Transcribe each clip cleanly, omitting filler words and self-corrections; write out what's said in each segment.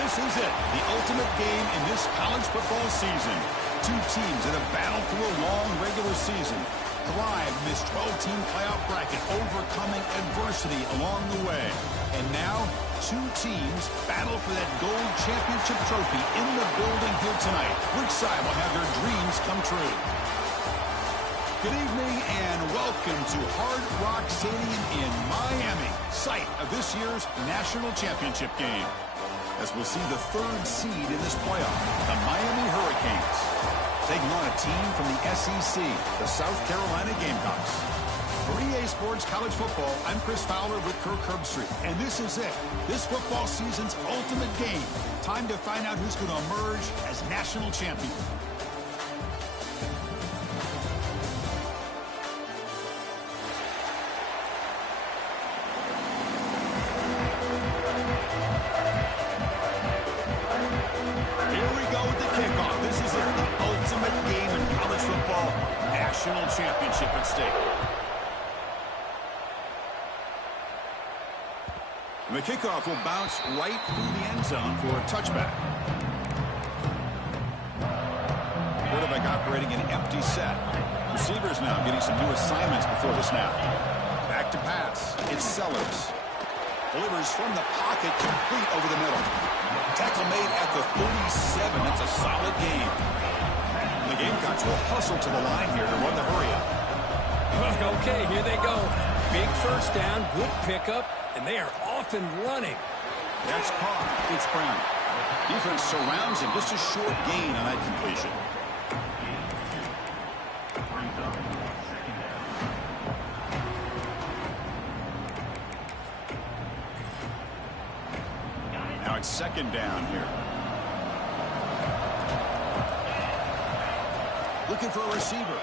This is it, the ultimate game in this college football season. Two teams that have battled through a long regular season, thrive in this 12-team playoff bracket, overcoming adversity along the way. And now, two teams battle for that gold championship trophy in the building here tonight. Which side will have their dreams come true? Good evening and welcome to Hard Rock Stadium in Miami, site of this year's national championship game. As we'll see the third seed in this playoff, the Miami Hurricanes, taking on a team from the SEC, the South Carolina Gamecocks. For EA Sports College Football, I'm Chris Fowler with Kirk Herbstreit, and this is it, this football season's ultimate game. Time to find out who's going to emerge as national champion. Championship at stake. And the kickoff will bounce right through the end zone for a touchback. Quarterback operating an empty set. Receivers now getting some new assignments before the snap. Back to pass. It's Sellers. Delivers from the pocket, complete over the middle. Tackle made at the 37. That's a solid game. The Gamecocks will hustle to the line here to run the hurry-up. Okay, here they go. Big first down, good pickup, and they are off and running. That's caught. It's Brown. Defense surrounds him. Just a short gain on that completion. Now it's second down here. Looking for a receiver.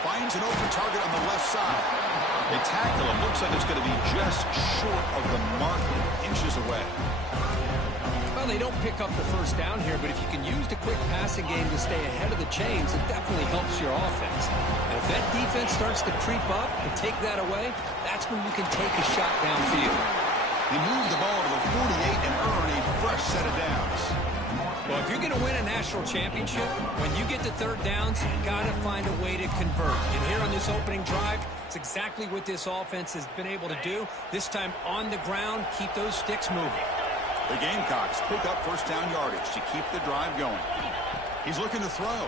Finds an open target on the left side. They tackle him. Looks like it's going to be just short of the mark, inches away. Well, they don't pick up the first down here, but if you can use the quick passing game to stay ahead of the chains, it definitely helps your offense. And if that defense starts to creep up and take that away, that's when you can take a shot downfield. They move the ball to the 48 and earn a fresh set of downs. Well, if you're going to win a national championship, when you get to third downs, you've got to find a way to convert. And here on this opening drive, it's exactly what this offense has been able to do. This time on the ground, keep those sticks moving. The Gamecocks pick up first down yardage to keep the drive going. He's looking to throw.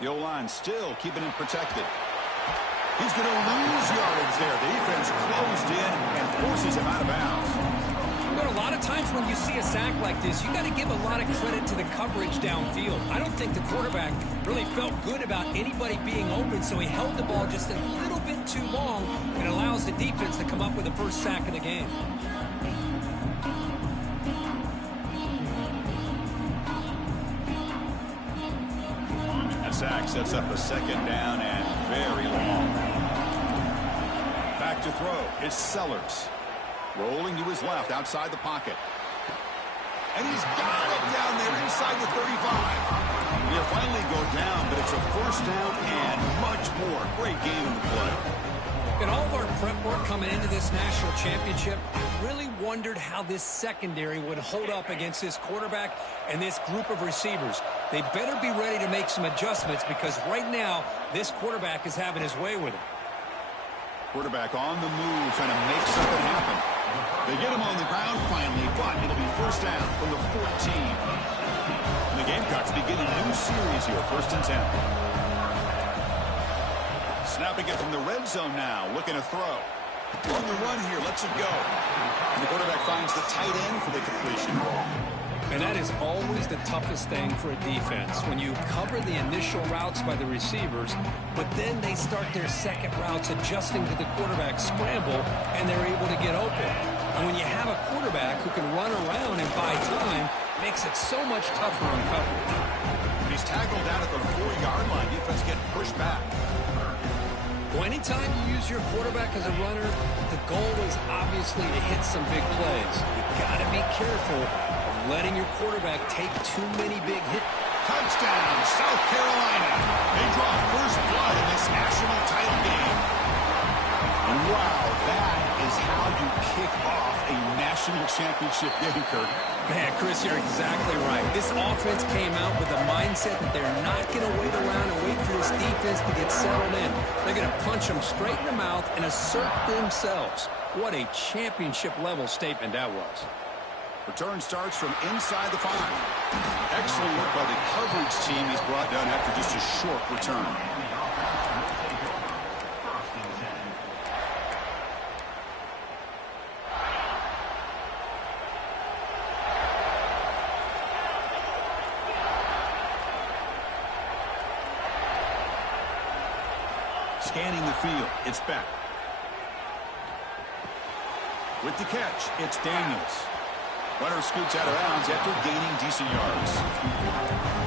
The O-line still keeping him protected. He's going to lose yardage there. The defense closed in and forces him out of bounds. But a lot of times when you see a sack like this, you got to give a lot of credit to the coverage downfield. I don't think the quarterback really felt good about anybody being open, so he held the ball just a little bit too long and allows the defense to come up with the first sack of the game. That sack sets up a second down and very long. Back to throw is Sellers. Rolling to his left outside the pocket. And he's got it down there inside the 35. He'll finally go down, but it's a first down and much more. Great game in the play. In all of our prep work coming into this national championship, I really wondered how this secondary would hold up against this quarterback and this group of receivers. They better be ready to make some adjustments because right now, this quarterback is having his way with him. Quarterback on the move, trying to make something happen. They get him on the ground finally, but it'll be first down from the 14. And the Gamecocks begin a new series here, 1st and 10. Snapping it from the red zone now, looking to throw. On the run here, lets it go. And the quarterback finds the tight end for the completion. And that is always the toughest thing for a defense, when you cover the initial routes by the receivers, but then they start their second routes adjusting to the quarterback scramble, and they're able to get open. And when you have a quarterback who can run around and buy time, it makes it so much tougher on coverage. He's tackled down at the 4-yard line. Defense getting pushed back. Well, anytime you use your quarterback as a runner, the goal is obviously to hit some big plays. You got to be careful of letting your quarterback take too many big hits. Touchdown, South Carolina. They draw first blood in this national title game. And wow, that is how you kick off a national championship game, Kirk. Man, Chris, you're exactly right. This offense came out with the mindset that they're not going to wait around and wait for this defense to get settled in. They're going to punch them straight in the mouth and assert themselves. What a championship-level statement that was. Return starts from inside the 5. Excellent work by the coverage team. He's brought down after just a short return. Scanning the field, it's Beck. With the catch, it's Daniels. Runner scoots out of bounds after gaining decent yards.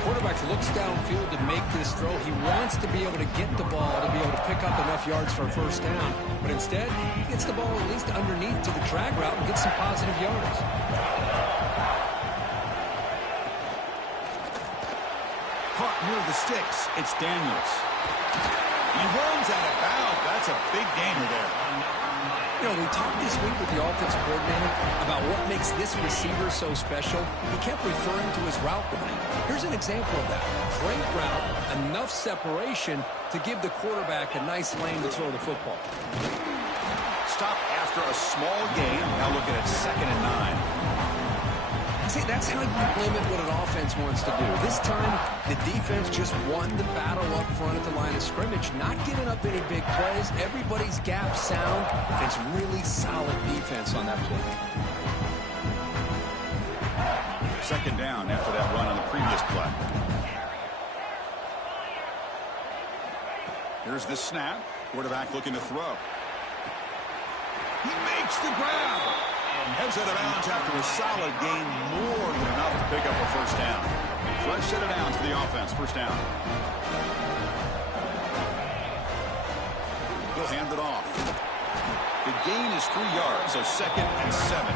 Quarterback looks downfield to make this throw. He wants to be able to get the ball to be able to pick up enough yards for a first down. But instead, he gets the ball at least underneath to the drag route and gets some positive yards. Caught near the sticks. It's Daniels. He runs out of bounds. That's a big gainer there. You know, we talked this week with the offensive coordinator about what makes this receiver so special. He kept referring to his route running. Here's an example of that. Great route, enough separation to give the quarterback a nice lane to throw the football. Stop after a small gain. Now looking at 2nd and 9. See, that's how you limit what an offense wants to do. This time, the defense just won the battle up front at the line of scrimmage, not giving up any big plays. Everybody's gap sound. It's really solid defense on that play. 2nd down after that run on the previous play. Here's the snap. Quarterback looking to throw. He makes the grab. Heads out of bounds after a solid gain, more than enough to pick up a first down. Fresh set of downs for the offense, first down. He'll hand it off. The gain is 3 yards, so 2nd and 7.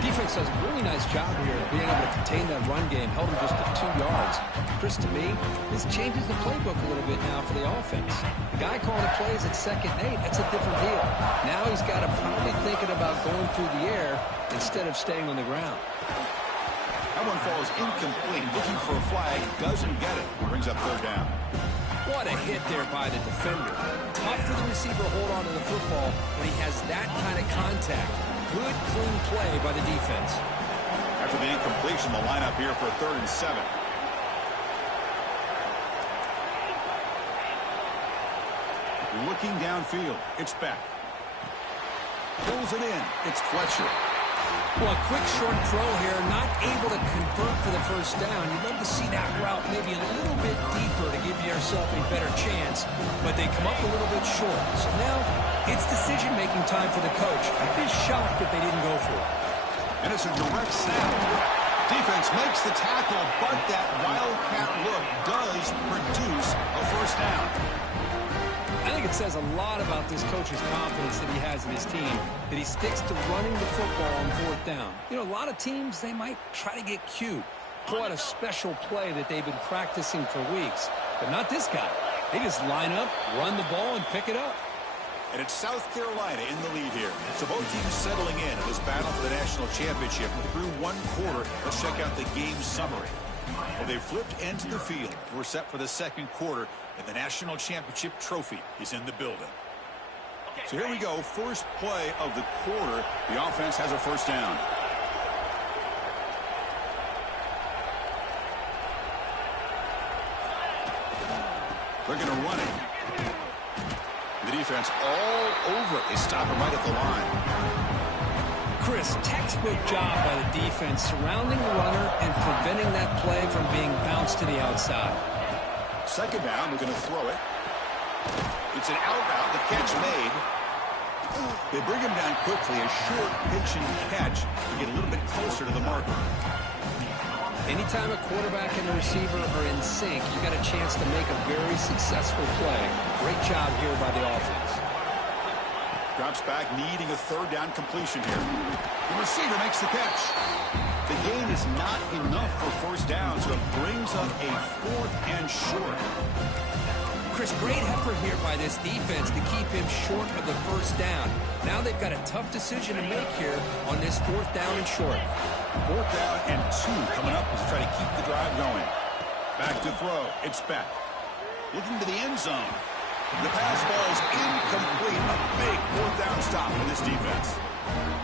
Defense does a really nice job here of being able to contain that run game, held him just to 2 yards. Chris, to me, this changes the playbook a little bit now for the offense. The guy calling the plays at 2nd and 8, that's a different deal. Now he's got to probably thinking about going through the air instead of staying on the ground. That one falls incomplete. Looking for a flag, doesn't get it. Brings up 3rd down. What a hit there by the defender. Tough for the receiver to hold on to the football when he has that kind of contact. Good, clean play by the defense. After the incompletion, the lineup here for 3rd and 7. Looking downfield, it's Beck. Pulls it in, it's Fletcher. Well, a quick short throw here, not able to convert for the first down. You'd love to see that route maybe a little bit deeper to give yourself a better chance, but they come up a little bit short. So now it's decision-making time for the coach. I'd be shocked if they didn't go for it. And it's a direct snap. Defense makes the tackle, but that wildcat look does produce a first down. I think it says a lot about this coach's confidence that he has in his team, that he sticks to running the football on 4th down. You know, a lot of teams, they might try to get cute, pull out a special play that they've been practicing for weeks, but not this guy. They just line up, run the ball, and pick it up. And it's South Carolina in the lead here. So both teams settling in this battle for the national championship through 1 quarter. Let's check out the game summary. Well, they've flipped into the field. We're set for the 2nd quarter, and the national championship trophy is in the building. So here we go. First play of the quarter. The offense has a first down. They're going to run it. The defense all over it. They stop him right at the line. Chris, textbook job by the defense surrounding the runner and preventing that play from being bounced to the outside. 2nd down, we're going to throw it. It's an out route, the catch made. They bring him down quickly, a short pitch and catch to get a little bit closer to the marker. Anytime a quarterback and a receiver are in sync, you got a chance to make a very successful play. Great job here by the offense. Drops back, needing a 3rd down completion here. The receiver makes the catch. The gain is not enough for first down, so it brings up a 4th and short. Chris, great effort here by this defense to keep him short of the first down. Now they've got a tough decision to make here on this 4th down and short. 4th down and 2 coming up as they try to keep the drive going. Back to throw. It's Beck. Looking to the end zone. The pass ball's incomplete. A big 4th down stop for this defense.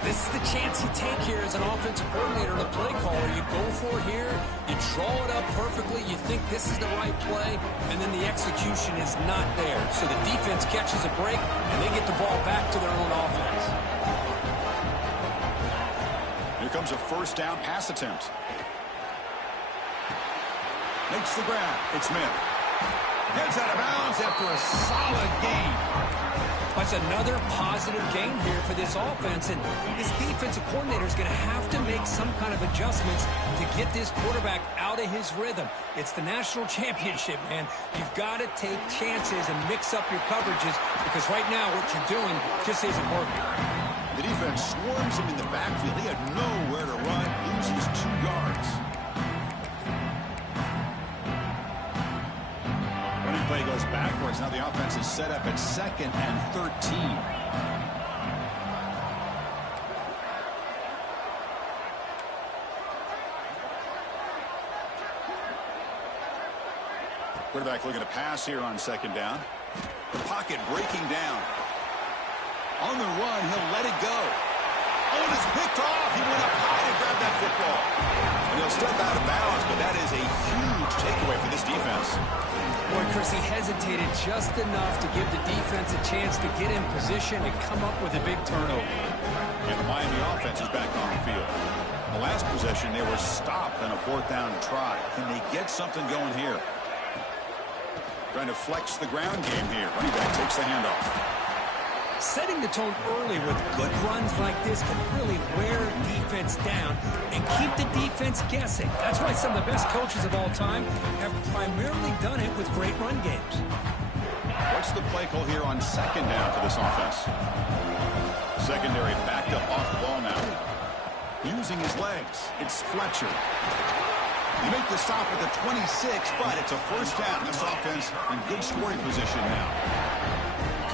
This is the chance you take here as an offensive coordinator and a play caller. You go for it here, you draw it up perfectly, you think this is the right play, and then the execution is not there. So the defense catches a break, and they get the ball back to their own offense. Here comes a first down pass attempt. Makes the grab. It's Smith. Gets out of bounds after a solid gain. That's another positive gain here for this offense, and this defensive coordinator is going to have to make some kind of adjustments to get this quarterback out of his rhythm. It's the national championship, man. You've got to take chances and mix up your coverages because right now what you're doing just isn't working. The defense swarms him in the backfield. He had nowhere to run, loses 2 yards. Play goes backwards. Now the offense is set up at 2nd and 13. Quarterback looking to pass here on 2nd down. The pocket breaking down. On the run, he'll let it go. Oh, and it's picked off. He went up high to grab that football. And he'll step out of bounds, but that is a huge takeaway for this defense. Boy, Chris, he hesitated just enough to give the defense a chance to get in position and come up with a big turnover. And the Miami offense is back on the field. The last possession, they were stopped on a 4th down try. Can they get something going here? Trying to flex the ground game here. Running back takes the handoff. Setting the tone early with good runs like this can really wear defense down and keep the defense guessing. That's why some of the best coaches of all time have primarily done it with great run games. What's the play call here on 2nd down for this offense? Secondary backed up off the ball now. Using his legs, it's Fletcher. They make the stop at the 26, but it's a first down. This offense in good scoring position now.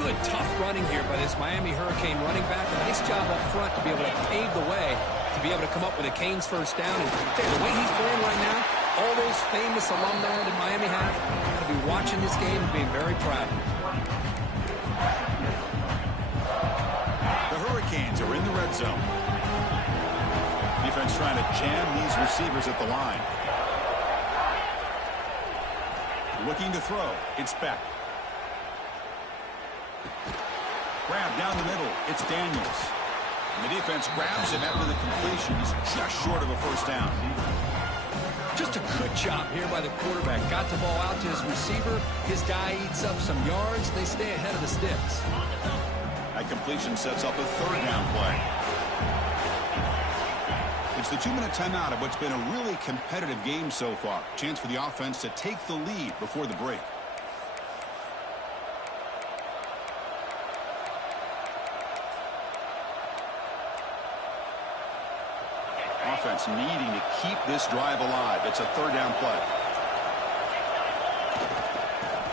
Good, tough running here by this Miami Hurricane running back. A nice job up front to be able to pave the way, to be able to come up with a Canes first down. And the way he's playing right now, all those famous alumni that Miami have, got to be watching this game and being very proud. The Hurricanes are in the red zone. Defense trying to jam these receivers at the line. Looking to throw. It's Beck. Grab down the middle. It's Daniels. And the defense grabs him after the completion. He's just short of a first down. Just a good job here by the quarterback. Got the ball out to his receiver. His guy eats up some yards. They stay ahead of the sticks. That completion sets up a 3rd down play. It's the 2-minute timeout of what's been a really competitive game so far. Chance for the offense to take the lead before the break. Offense needing to keep this drive alive. It's a 3rd down play.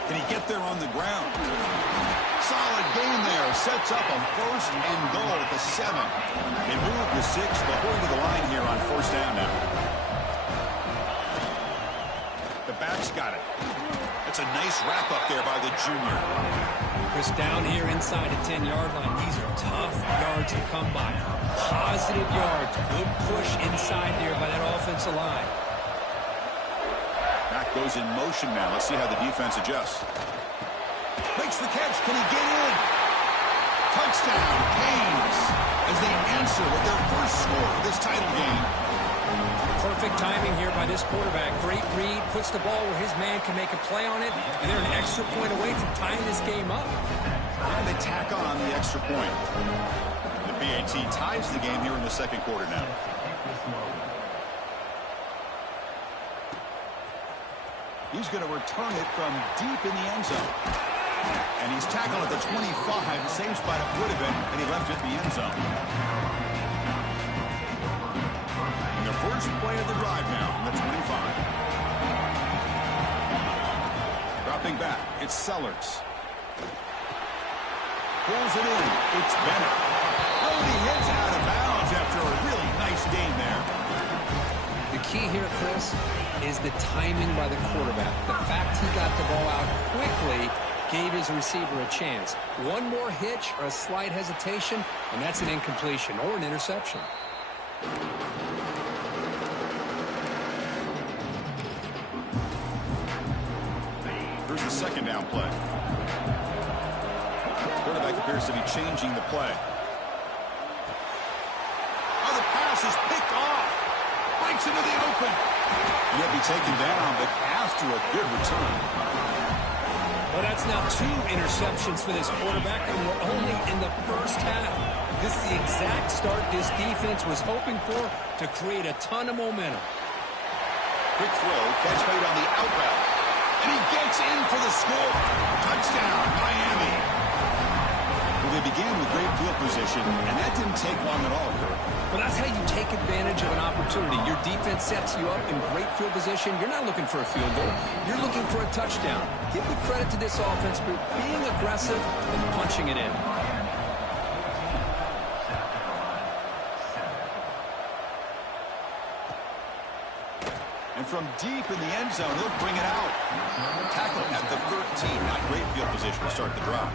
Can he get there on the ground? Solid gain there. Sets up a 1st and goal at the 7. They move the 6. They'll hold to the line here on 1st down now. The back's got it. That's a nice wrap up there by the junior. Chris, down here inside the 10-yard line. These are tough yards to come by. Positive yards. Good push inside there by that offensive line. Back goes in motion now. Let's see how the defense adjusts. Makes the catch. Can he get in? Touchdown, Canes, as they answer with their first score of this title game. Perfect timing here by this quarterback. Great read. Puts the ball where his man can make a play on it. And they're an extra point away from tying this game up. And they tack on the extra point. The BAT ties the game here in the 2nd quarter now. He's going to return it from deep in the end zone. And he's tackled at the 25. The same spot it would have been, and he left it in the end zone. And the first first play of the drive now from the 25. Dropping back, it's Sellers. Pulls it in. It's Bennett. Oh, he hits out of bounds after a really nice game there. The key here, Chris, is the timing by the quarterback. The fact he got the ball out quickly gave his receiver a chance. One more hitch or a slight hesitation, and that's an incompletion or an interception. Here's the second down play. Quarterback appears to be changing the play. Oh, the pass is picked off. Breaks into the open. He'll be taken down, but after a good return. Well, that's now 2 interceptions for this quarterback, and we're only in the first half. This is the exact start this defense was hoping for to create a ton of momentum. Quick throw, catch made on the out route. And he gets in for the score. Touchdown, Miami. Well, they began with great field position, and that didn't take long at all, Kirk. Well, that's how you take advantage of an opportunity. Your defense sets you up in great field position. You're not looking for a field goal. You're looking for a touchdown. Give the credit to this offense for being aggressive and punching it in. And from deep in the end zone, he'll bring it out. Tackle at the 13. Not great field position to start the drive.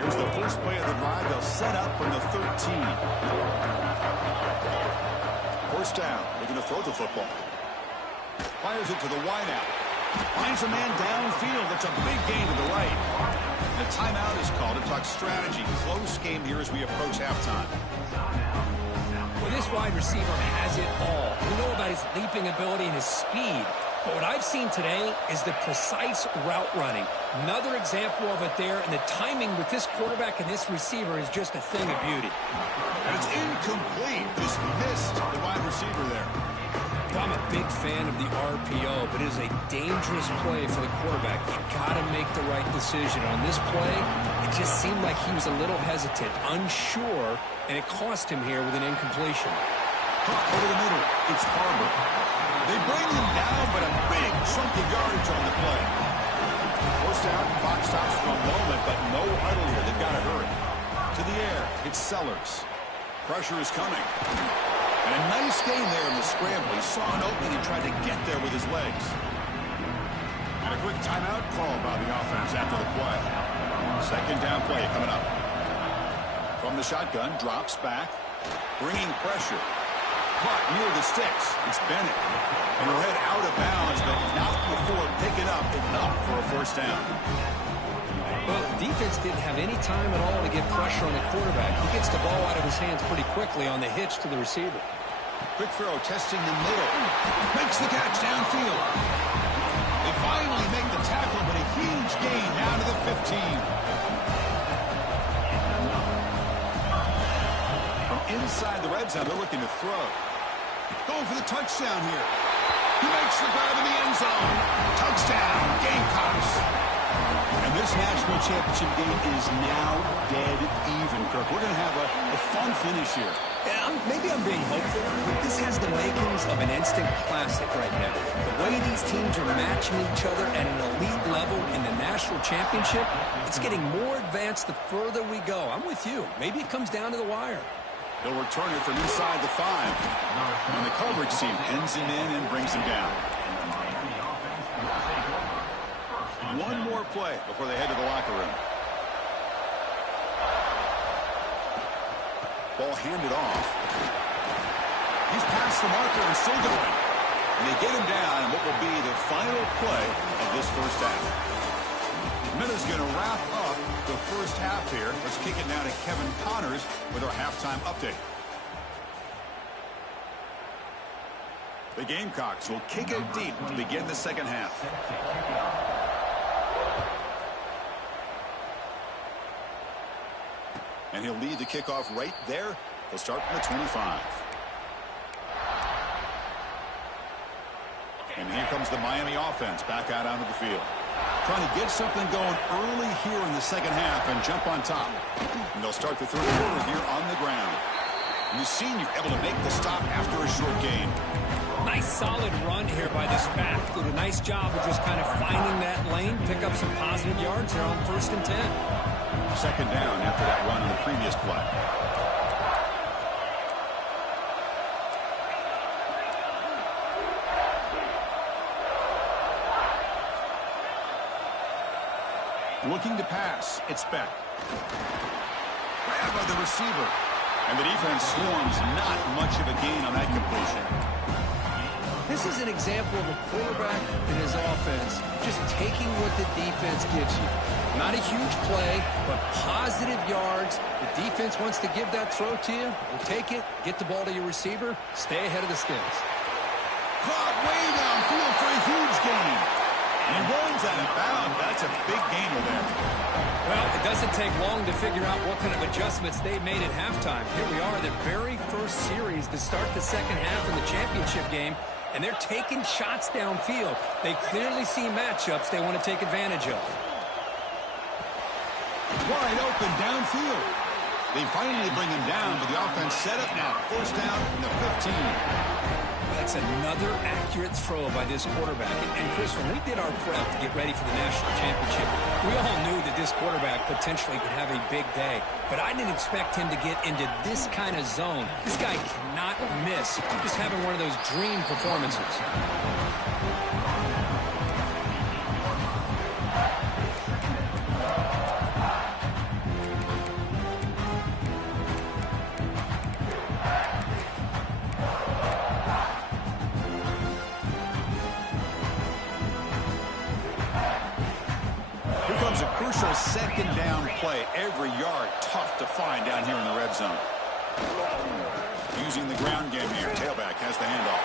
Here's the first play of the drive. They'll set up from the 13. First down. Looking to throw the football. Fires it to the wideout. Finds a man downfield. That's a big gain to the right. The timeout is called to talk strategy. Close game here as we approach halftime. Well, this wide receiver has it all. We know about his leaping ability and his speed. But what I've seen today is the precise route running. Another example of it there. And the timing with this quarterback and this receiver is just a thing of beauty. And it's incomplete. Just missed the wide receiver there. I'm a big fan of the RPO, but it is a dangerous play for the quarterback. You've got to make the right decision. On this play, it just seemed like he was a little hesitant, unsure, and it cost him here with an incompletion. Hook over the middle. It's Barber. They bring him down, but a big chunk of yardage on the play. First down, clock stops for a moment, but no huddle here. They've got to hurry. To the air, it's Sellers. Pressure is coming. And a nice gain there in the scramble. He saw an opening and tried to get there with his legs. And a quick timeout call by the offense after the play. Second down play coming up. From the shotgun, drops back, bringing pressure. Caught near the sticks. It's Bennett. And he'll head out of bounds, but not before picking up enough for a first down. Well, defense didn't have any time at all to get pressure on the quarterback. He gets the ball out of his hands pretty quickly on the hitch to the receiver. Quick throw, testing the middle. Makes the catch downfield. They finally make the tackle, but a huge gain down to the 15. From inside the red zone, they're looking to throw. Going for the touchdown here. He makes the grab in the end zone. Touchdown, Gamecocks. And this national championship game is now dead even, Kirk. We're going to have a fun finish here. Yeah, maybe I'm being hopeful, but this has the makings of an instant classic right now. The way these teams are matching each other at an elite level in the national championship, it's getting more advanced the further we go. I'm with you. Maybe it comes down to the wire. They'll return it from inside the 5. And the coverage team pins him in and brings him down. One more play before they head to the locker room. Ball handed off. He's past the marker and still going. And they get him down in what will be the final play of this first half. Minutes going to wrap up the first half here. Let's kick it now to Kevin Connors with our halftime update. The Gamecocks will kick it deep to begin the second half. And he'll lead the kickoff right there. He'll start from the 25. And here comes the Miami offense back out onto the field. Trying to get something going early here in the second half and jump on top. And they'll start the third quarter here on the ground. And the senior able to make the stop after a short gain. Nice solid run here by this back. Did a nice job of just kind of finding that lane, pick up some positive yards there on 1st and 10. Second down after that run on the previous play. Looking to pass. It's Beck. Grab by the receiver. And the defense swarms. Not much of a gain on that completion. This is an example of a quarterback and his offense just taking what the defense gives you. Not a huge play, but positive yards. The defense wants to give that throw to you. You take it, get the ball to your receiver, stay ahead of the sticks. Caught way downfield for a huge gain. And he runs out of bounds. That's a big gainer there. Well, it doesn't take long to figure out what kind of adjustments they made at halftime. Here we are, the very first series to start the second half in the championship game, and they're taking shots downfield. They clearly see matchups they want to take advantage of. Wide open downfield. They finally bring him down, but the offense set up now. First down from the 15. That's another accurate throw by this quarterback. And Chris, when we did our prep to get ready for the national championship, we all knew that this quarterback potentially could have a big day. But I didn't expect him to get into this kind of zone. This guy cannot miss. Just having one of those dream performances. Second down play. Every yard tough to find down here in the red zone. Using the ground game here. Tailback has the handoff.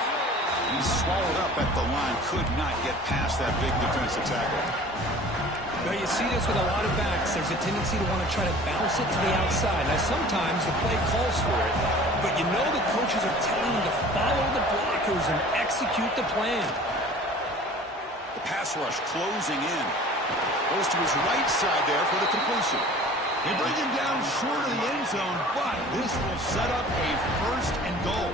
He's swallowed up at the line. Could not get past that big defensive tackle. Well, you see this with a lot of backs. There's a tendency to want to try to bounce it to the outside. Now, sometimes the play calls for it, but you know the coaches are telling them to follow the blockers and execute the plan. The pass rush closing in. Goes to his right side there for the completion. They bring him down short of the end zone, but this will set up a first and goal.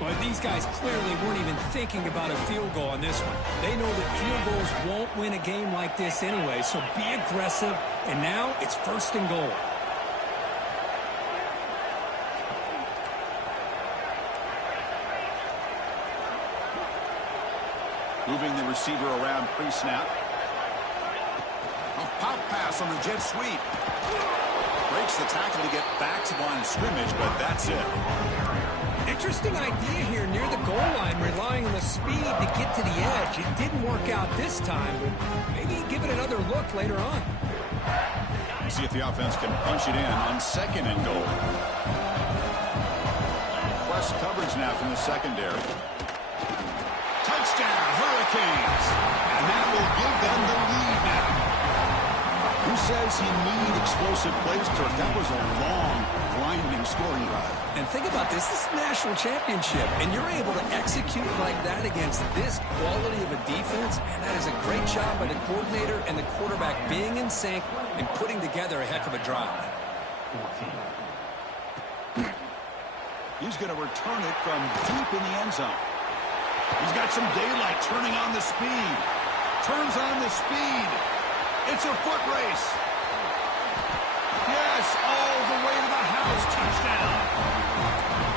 Well, these guys clearly weren't even thinking about a field goal on this one. They know that field goals won't win a game like this anyway, so be aggressive, and now it's first and goal. Moving the receiver around pre-snap. A pop pass on the jet sweep. Breaks the tackle to get back to the line of scrimmage, but that's it. Interesting idea here near the goal line, relying on the speed to get to the edge. It didn't work out this time, but maybe give it another look later on. See if the offense can punch it in on second and goal. Press coverage now from the secondary. Touchdown, Hurricanes. And that will give them the lead now. Who says he need explosive plays, Kirk? That was a long, grinding scoring drive. And think about this. This is the national championship, and you're able to execute like that against this quality of a defense, and that is a great job by the coordinator and the quarterback being in sync and putting together a heck of a drive. He's going to return it from deep in the end zone. He's got some daylight turning on the speed. Turns on the speed. It's a foot race. Yes, all the way to the house. Touchdown.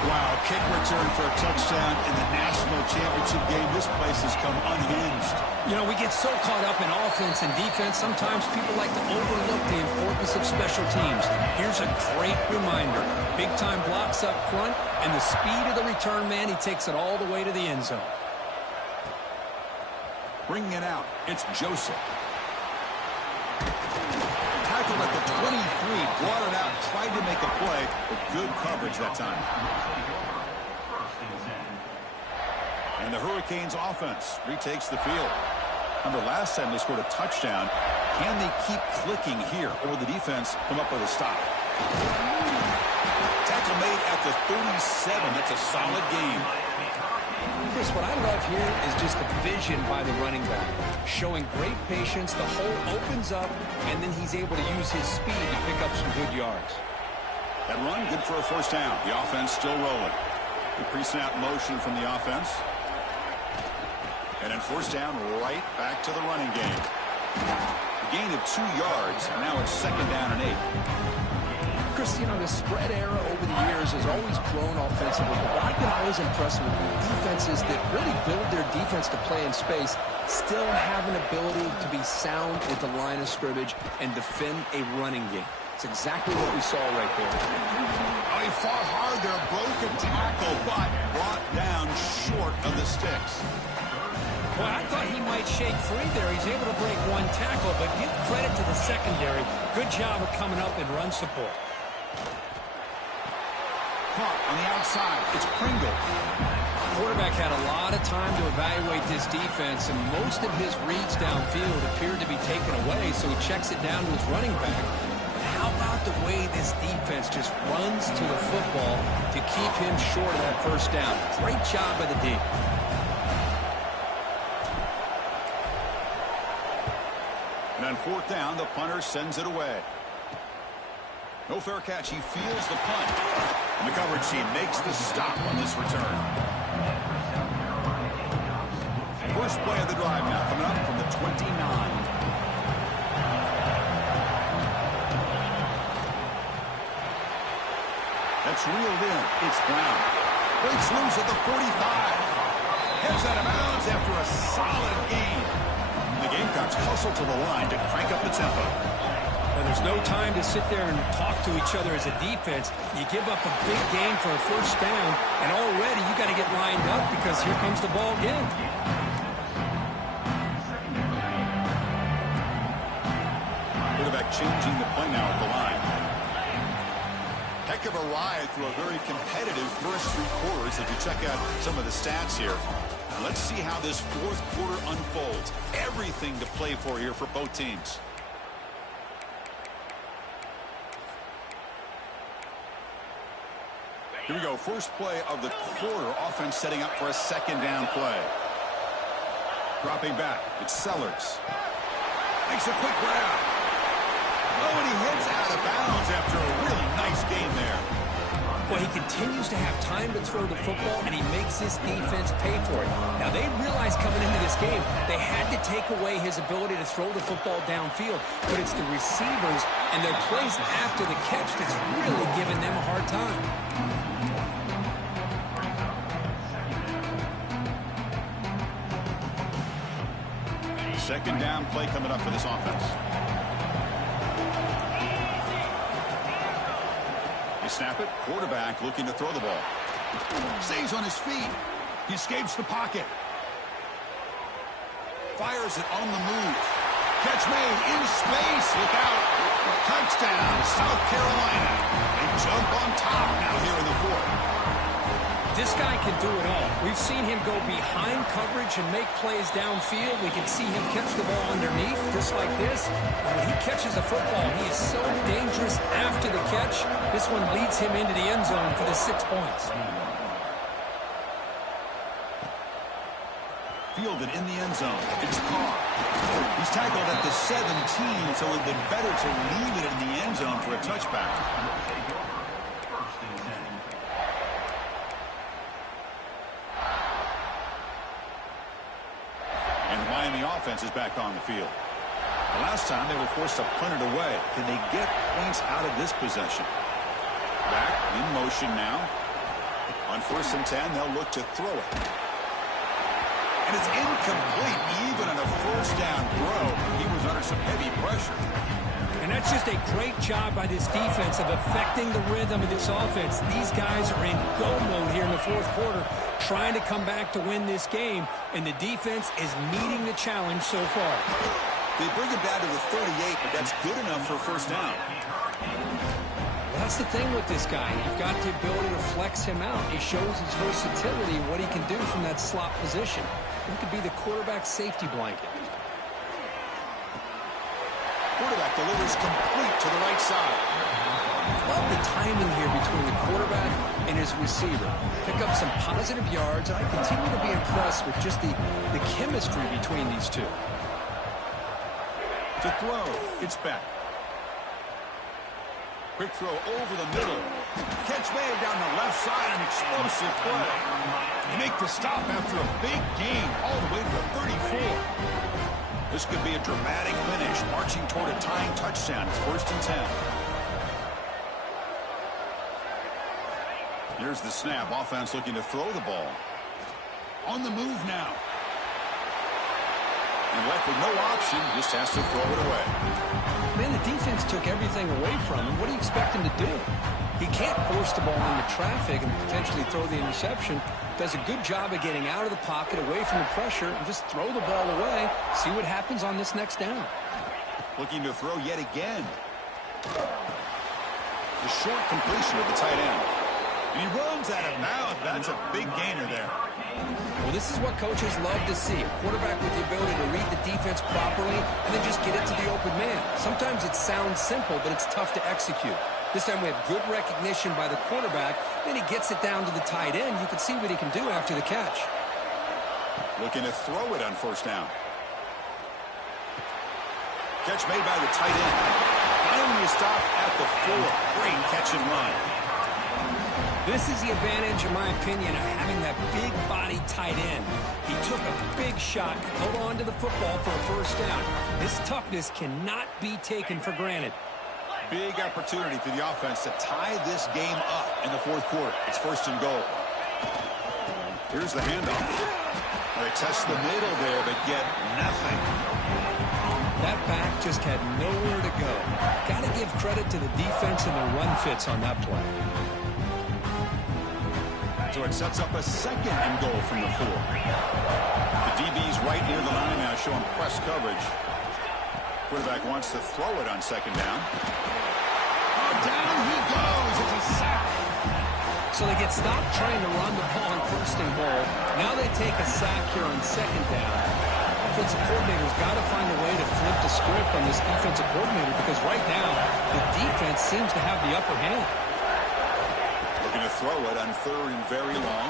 Wow, kick return for a touchdown in the national championship game. This place has come unhinged. You know, we get so caught up in offense and defense, sometimes people like to overlook the importance of special teams. Here's a great reminder. Big-time blocks up front, and the speed of the return man, he takes it all the way to the end zone. Bringing it out, it's Joseph. Tackled at the 23, brought it out, tried to make a play, but good coverage that time. And the Hurricanes offense retakes the field. Remember, last time they scored a touchdown. Can they keep clicking here, or will the defense come up with a stop? Tackle made at the 37. That's a solid game. Chris, what I love here is just the vision by the running back. Showing great patience, the hole opens up, and then he's able to use his speed to pick up some good yards. That run, good for a first down. The offense still rolling. The pre-snap motion from the offense. And then first down, right back to the running game. A gain of 2 yards. Now it's second down and 8. Chris, you know, the spread era over the years has always grown offensively, but what I've been always impressed with defenses that really build their defense to play in space still have an ability to be sound at the line of scrimmage and defend a running game. It's exactly what we saw right there. Oh, he fought hard there, broke a tackle, but brought down short of the sticks. Well, I thought he might shake free there. He's able to break one tackle, but give credit to the secondary. Good job of coming up and run support. Caught on the outside. It's Pringle. Quarterback had a lot of time to evaluate this defense, and most of his reads downfield appeared to be taken away, so he checks it down to his running back. But how about the way this defense just runs to the football to keep him short of that first down? Great job by the D. And on fourth down, the punter sends it away. No fair catch. He feels the punt. And the coverage team makes the stop on this return. First play of the drive now coming up from the 29. That's reeled in. It's Brown. Breaks loose at the 45. Heads out of bounds after a solid gain. The Gamecocks hustle to the line to crank up the tempo. And there's no time to sit there and talk to each other as a defense. You give up a big gain for a first down, and already you got to get lined up because here comes the ball again. Quarterback changing the play now at the line. Heck of a ride through a very competitive first 3 quarters if you check out some of the stats here. Let's see how this fourth quarter unfolds. Everything to play for here for both teams. Here we go. First play of the quarter. Offense setting up for a second down play. Dropping back. It's Sellers. Makes a quick grab. Oh, and he hits out of bounds after a really nice game there. Well, he continues to have time to throw the football, and he makes his defense pay for it. Now, they realized coming into this game they had to take away his ability to throw the football downfield, but it's the receivers and their plays after the catch that's really giving them a hard time. Second down play coming up for this offense. They snap it. Quarterback looking to throw the ball. Stays on his feet. He escapes the pocket. Fires it on the move. Catch made in space. Look out. Touchdown, South Carolina. They jump on top now here in the fourth. This guy can do it all. We've seen him go behind coverage and make plays downfield. We can see him catch the ball underneath, just like this. And when he catches the football, he is so dangerous after the catch. This one leads him into the end zone for the 6 points. Fielded in the end zone. It's Carr. He's tackled at the 17, so it would have been better to leave it in the end zone for a touchback. Miami offense is back on the field. The last time they were forced to punt it away. Can they get points out of this possession? Back in motion now. On 1st and 10, they'll look to throw it. And it's incomplete. Even on a first down throw, he was under some heavy pressure. And that's just a great job by this defense of affecting the rhythm of this offense. These guys are in go mode here in the fourth quarter, trying to come back to win this game, and the defense is meeting the challenge so far. They bring it down to the 38, but that's good enough for a first down. Well, that's the thing with this guy. You've got the ability to flex him out. He shows his versatility, what he can do from that slot position. He could be the quarterback safety blanket. quarterback delivers complete to the right side. Love the timing here between the quarterback and his receiver. Pick up some positive yards, and I continue to be impressed with just the chemistry between these two. To throw, it's back. Quick throw over the middle. Catch made down the left side, an explosive play. They make the stop after a big gain all the way to the 34. This could be a dramatic finish, marching toward a tying touchdown. It's 1st and 10. Here's the snap. Offense looking to throw the ball. On the move now. And left with no option, just has to throw it away. Man, the defense took everything away from him. What do you expect him to do? He can't force the ball into traffic and potentially throw the interception. Does a good job of getting out of the pocket, away from the pressure, and just throw the ball away. See what happens on this next down. Looking to throw yet again. The short completion of the tight end. And he runs out of bounds. That's a big gainer there. Well, this is what coaches love to see. A quarterback with the ability to read the defense properly and then just get it to the open man. Sometimes it sounds simple, but it's tough to execute. This time we have good recognition by the quarterback. Then he gets it down to the tight end. You can see what he can do after the catch. Looking to throw it on 1st down. Catch made by the tight end. Finally stopped at the 4. Great catch and run. This is the advantage, in my opinion, of having that big-body tight end. He took a big shot, held on to the football for a 1st down. This toughness cannot be taken for granted. Big opportunity for the offense to tie this game up in the 4th quarter. It's 1st and goal. Here's the handoff. They test the middle there, but get nothing. That back just had nowhere to go. Got to give credit to the defense and the run fits on that play. So it sets up a 2nd and goal from the 4. The DB's right near the line now, showing press coverage. Quarterback wants to throw it on 2nd down. Oh, down he goes. It's a sack. So they get stopped trying to run the ball on 1st and goal. Now they take a sack here on 2nd down. Offensive coordinator's got to find a way to flip the script on this defensive coordinator because right now the defense seems to have the upper hand. Looking to throw it on 3rd and very long.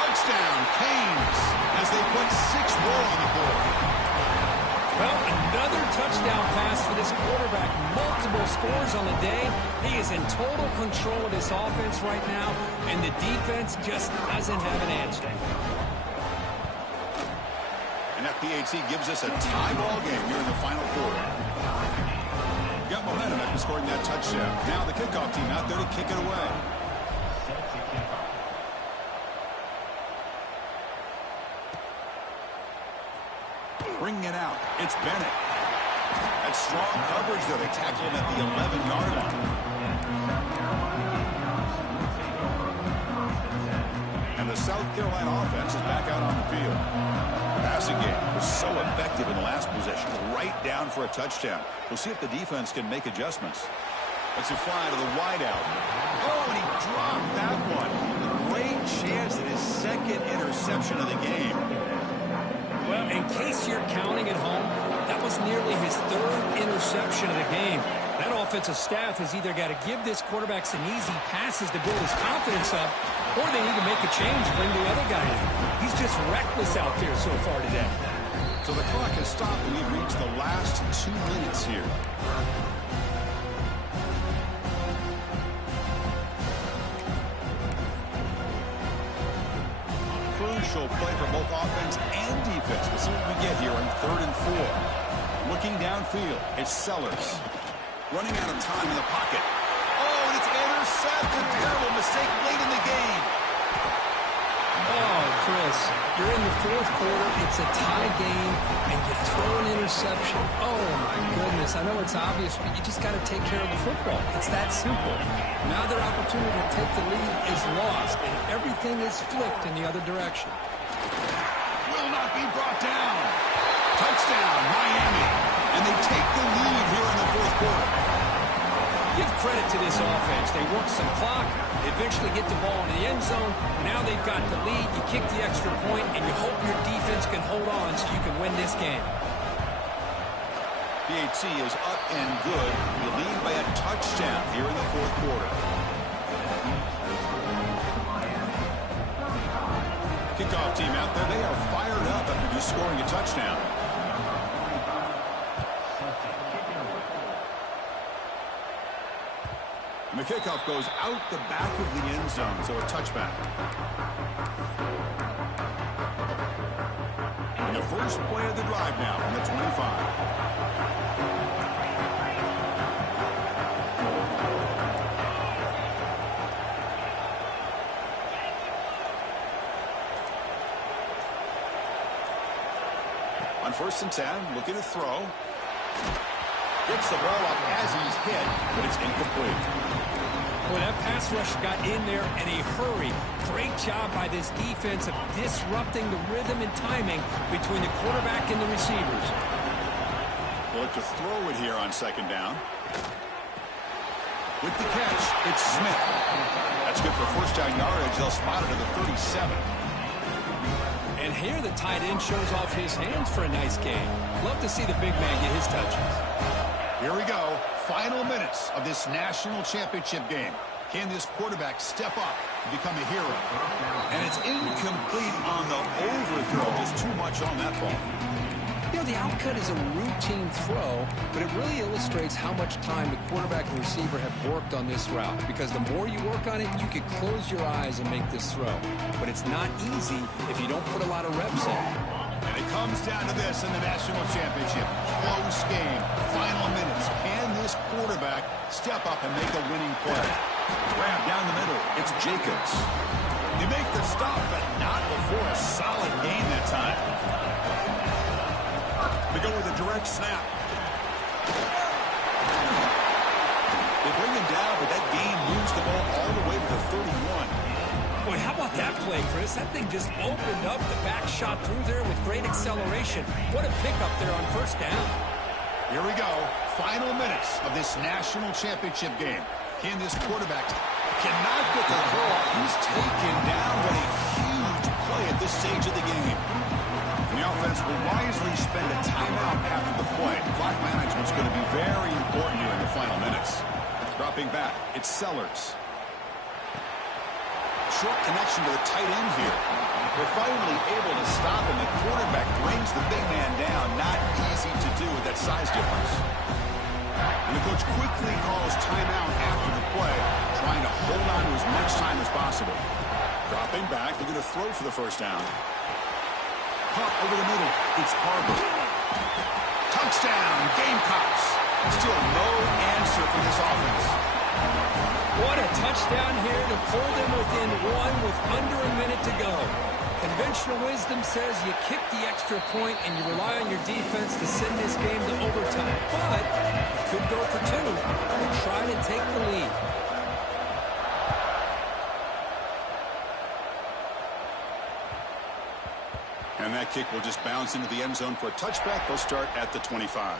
Touchdown, Canes, as they put 6 more on the board. Well, another touchdown pass for this quarterback. Multiple scores on the day. He is in total control of this offense right now, and the defense just doesn't have an answer. And FPAT gives us a tie ball game here in the final quarter. Got momentum after scoring that touchdown. Now the kickoff team out there to kick it away. Bringing it out, it's Bennett. That's strong coverage, though. They tackle him at the 11-yard line. And the South Carolina offense is back out on the field. The passing game was so effective in the last possession, right down for a touchdown. We'll see if the defense can make adjustments. Let's fly to the wideout. Oh, and he dropped that one. A great chance at his 2nd interception of the game. Well, in case you're counting at home, that was nearly his 3rd interception of the game. That offensive staff has either got to give this quarterback some easy passes to build his confidence up, or they need to make a change, bring the other guy in. He's just reckless out there so far today. So the clock has stopped, and we've reached the last 2 minutes here. Crucial play for both offense and defense. We'll see what we get here on 3rd and 4. Looking downfield, it's Sellers. Running out of time in the pocket. Oh, and it's intercepted. Terrible mistake late in the game. Oh, Chris, you're in the 4th quarter. It's a tie game, and you throw an interception. Oh, my goodness. I know it's obvious, but you just got to take care of the football. It's that simple. Now their opportunity to take the lead is lost, and everything is flipped in the other direction. Will not be brought down. Touchdown, Miami. And they take the lead here in the 4th quarter. Give credit to this offense. They work some clock. They eventually get the ball in the end zone. Now they've got the lead. You kick the extra point, and you hope your defense can hold on so you can win this game. PAT is up and good. You lead by a touchdown here in the fourth quarter. Kickoff team out there. They are fired up after just scoring a touchdown. And the kickoff goes out the back of the end zone, so a touchback. And the first play of the drive now from the 25. On 1st and 10, looking to throw. Gets the ball up as he's hit, but it's incomplete. Well, that pass rush got in there in a hurry. Great job by this defense of disrupting the rhythm and timing between the quarterback and the receivers. They'll look to throw it here on 2nd down. With the catch, it's Smith. That's good for 1st down yardage. They'll spot it to the 37. And here the tight end shows off his hands for a nice game. Love to see the big man get his touches. Here we go. Final minutes of this national championship game. Can this quarterback step up and become a hero? And it's incomplete on the overthrow. Just too much on that ball. You know, the outcut is a routine throw, but it really illustrates how much time the quarterback and receiver have worked on this route. Because the more you work on it, you can close your eyes and make this throw. But it's not easy if you don't put a lot of reps in. And it comes down to this in the national championship. Close game. Final minutes. Can this quarterback step up and make a winning play? Grab down the middle. It's Jacobs. They make the stop, but not before a solid gain that time. They go with a direct snap. They bring him down, but that gain moves the ball all the way to the 31. Boy, how about that play, Chris? That thing just opened up. The back shot through there with great acceleration. What a pickup there on 1st down. Here we go. Final minutes of this national championship game. Can this quarterback cannot get the throw off? He's taken down, but a huge play at this stage of the game. And the offense will wisely spend a timeout after the play. Clock management's going to be very important here in the final minutes. Dropping back, it's Sellers. Short connection to the tight end here. They're finally able to stop him. The quarterback brings the big man down. Not easy to do with that size difference. And the coach quickly calls timeout after the play, trying to hold on to as much time as possible. Dropping back, they're going to throw for the 1st down. Pump over the middle. It's Harbor. Touchdown, Gamecocks. Still no answer for this offense. What a touchdown here to pull them within one with under a minute to go. Conventional wisdom says you kick the extra point and you rely on your defense to send this game to overtime. But you could go for 2 and try to take the lead. And that kick will just bounce into the end zone for a touchback. They'll start at the 25.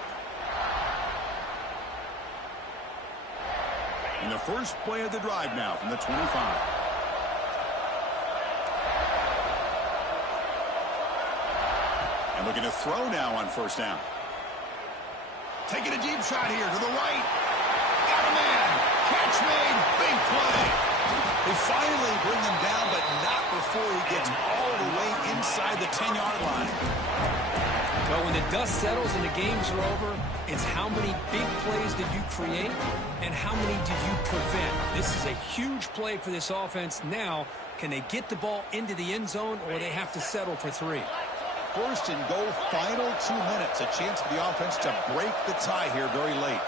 And the first play of the drive now from the 25. And looking to throw now on 1st down. Taking a deep shot here to the right. Got a man. Catch made. Big play. They finally bring him down, but not before he gets all the way inside the 10-yard line. Well, when the dust settles and the games are over, it's how many big plays did you create and how many did you prevent. This is a huge play for this offense. Now, can they get the ball into the end zone or they have to settle for 3? 1st and goal, final 2 minutes. A chance for the offense to break the tie here very late.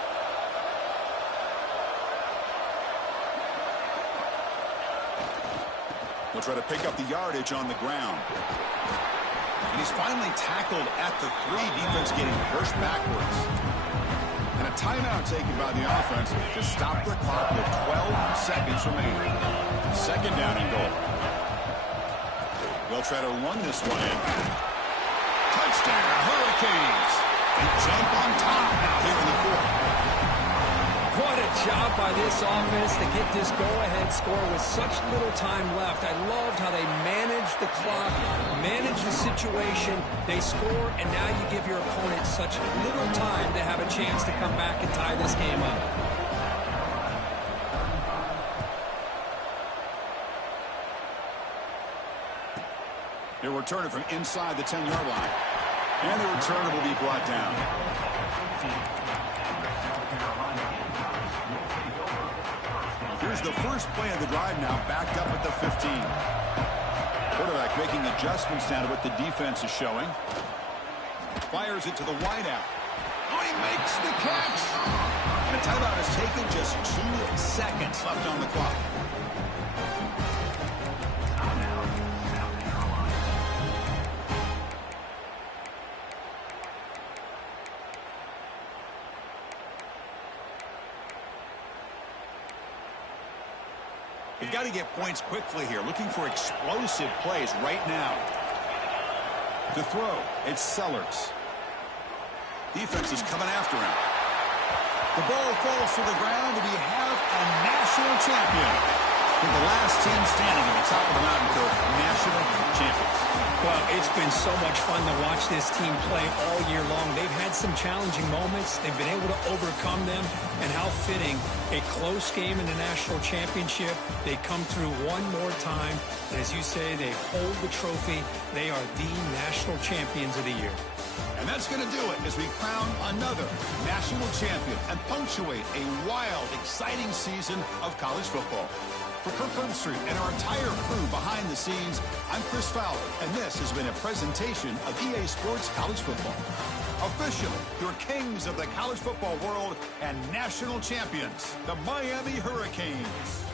We'll try to pick up the yardage on the ground. And he's finally tackled at the 3. Defense getting pushed backwards. And a timeout taken by the offense to stop the clock with 12 seconds remaining. 2nd down and goal. They'll try to run this one in. Touchdown, Hurricanes. They jump on top now here in the 4th. What a job by this offense to get this go-ahead score with such little time left. I loved how they managed the clock, managed the situation. They score, and now you give your opponent such little time to have a chance to come back and tie this game up. He'll return it from inside the 10-yard line. And the returner will be brought down. Here's the first play of the drive now, backed up at the 15. Quarterback making adjustments now to what the defense is showing. Fires it to the wideout. Oh, he makes the catch. And a timeout is taken, just 2 seconds left on the clock. They've got to get points quickly here, looking for explosive plays right now. To throw, it's Sellers. Defense is coming after him. The ball falls to the ground, and we have a national champion. With the last team standing at the top of the mountain court, national champions. Well, it's been so much fun to watch this team play all year long. They've had some challenging moments. They've been able to overcome them. And how fitting, a close game in the national championship. They come through one more time. And as you say, they hold the trophy. They are the national champions of the year. And that's going to do it as we crown another national champion and punctuate a wild, exciting season of college football. For Kirk Herbstreit and our entire crew behind the scenes, I'm Chris Fowler, and this has been a presentation of EA Sports College Football. Officially, your kings of the college football world and national champions, the Miami Hurricanes.